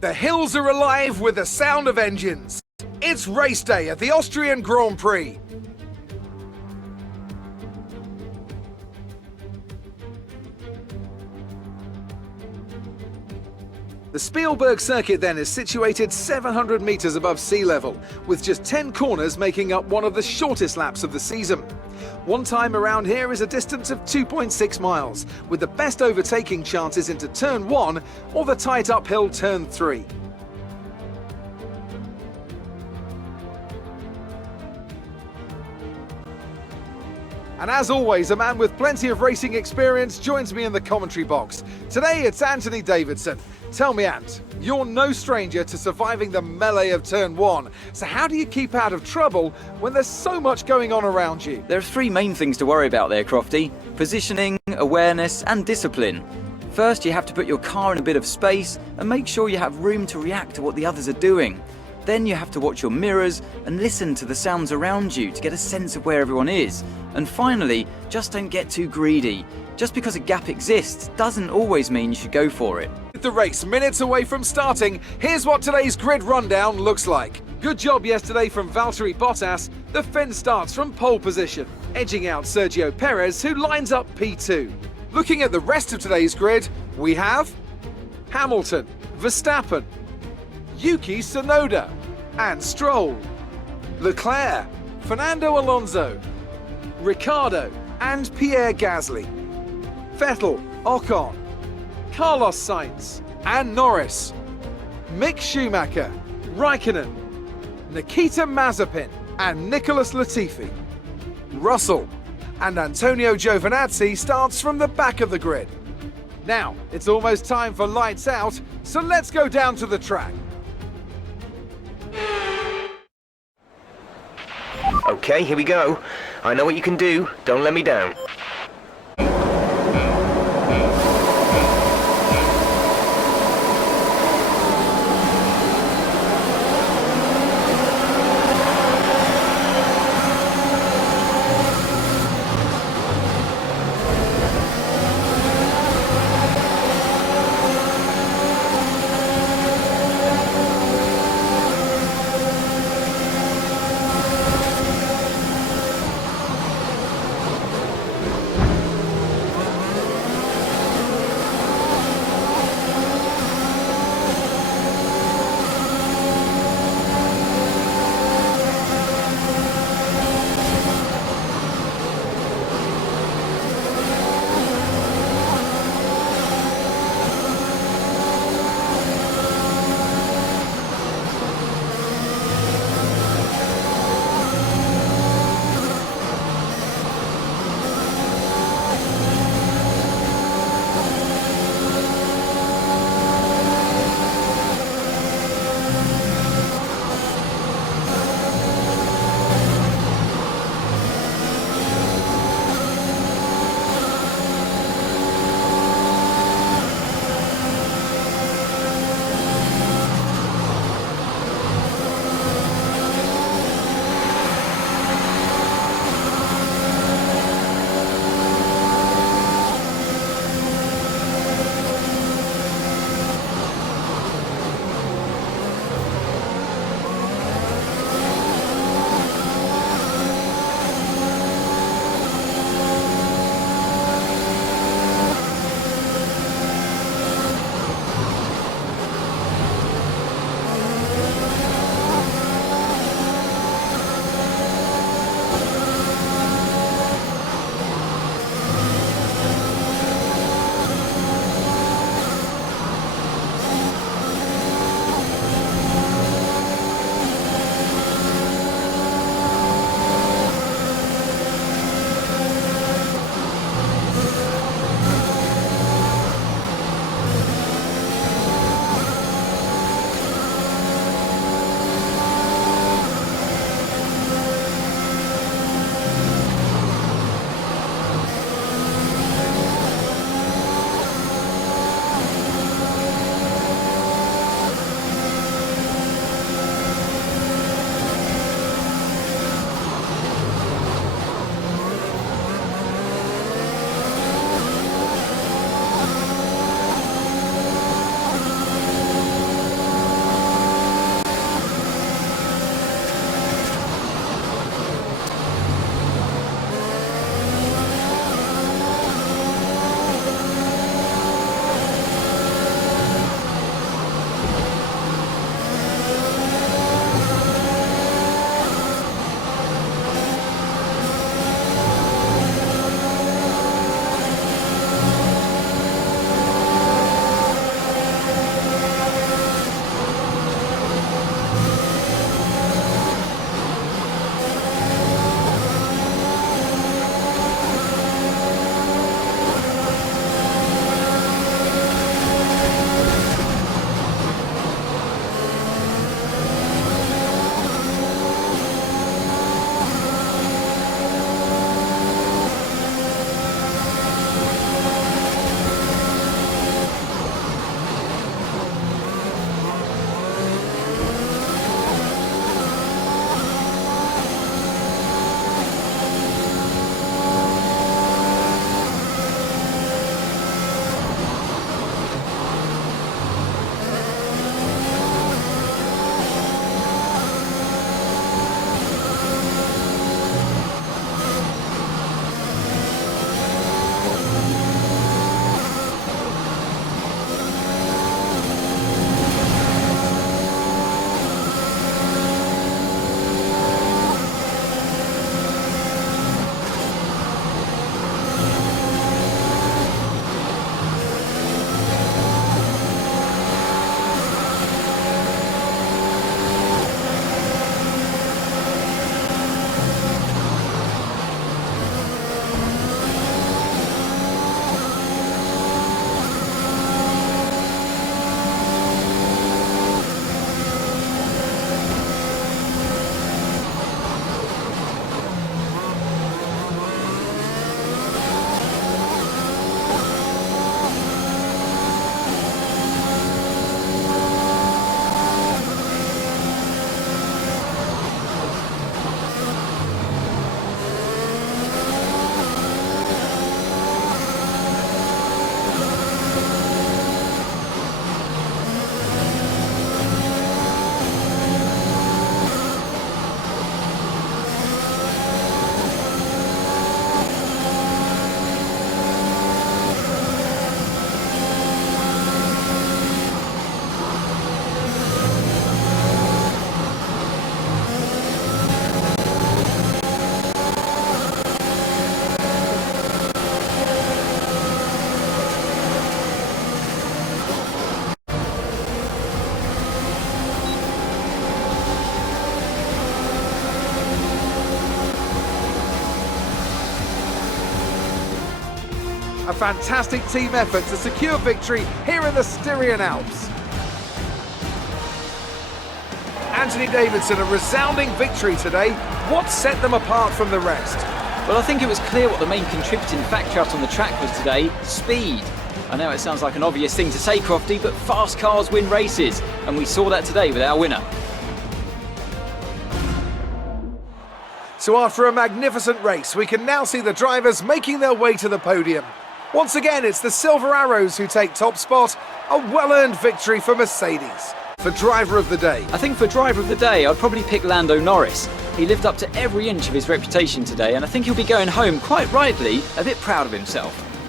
The hills are alive with the sound of engines. It's race day at the Austrian Grand Prix. The Spielberg circuit then is situated 700 metres above sea level, with just 10 corners making up one of the shortest laps of the season. One time around here is a distance of 2.6 miles, with the best overtaking chances into turn 1 or the tight uphill turn 3. And as always, a man with plenty of racing experience joins me in the commentary box. Today it's Anthony Davidson. Tell me, Ant, you're no stranger to surviving the melee of turn 1. So how do you keep out of trouble when there's so much going on around you? There are three main things to worry about there, Crofty. Positioning, awareness and discipline. First, you have to put your car in a bit of space and make sure you have room to react to what the others are doing. Then you have to watch your mirrors and listen to the sounds around you to get a sense of where everyone is. And finally, just don't get too greedy. Just because a gap exists doesn't always mean you should go for it. With the race minutes away from starting, here's what today's grid rundown looks like. Good job yesterday from Valtteri Bottas. The Finn starts from pole position, edging out Sergio Perez, who lines up P2. Looking at the rest of today's grid, we have Hamilton, Verstappen, Yuki Tsunoda and Stroll, Leclerc, Fernando Alonso, Ricciardo and Pierre Gasly, Vettel, Ocon, Carlos Sainz and Norris, Mick Schumacher, Raikkonen, Nikita Mazepin and Nicholas Latifi, Russell and Antonio Giovinazzi starts from the back of the grid. Now, it's almost time for lights out, so let's go down to the track. Okay, here we go. I know what you can do. Don't let me down. fantastic team effort to secure victory here in the Styrian Alps. Anthony Davidson, a resounding victory today. What set them apart from the rest? Well, I think it was clear what the main contributing factor out on the track was today: speed. I know it sounds like an obvious thing to say, Crofty, but fast cars win races, and we saw that today with our winner. So after a magnificent race, we can now see the drivers making their way to the podium. Once again, it's the Silver Arrows who take top spot, a well-earned victory for Mercedes. For driver of the day, I think for driver of the day, I'd probably pick Lando Norris. He lived up to every inch of his reputation today, and I think he'll be going home, quite rightly, a bit proud of himself.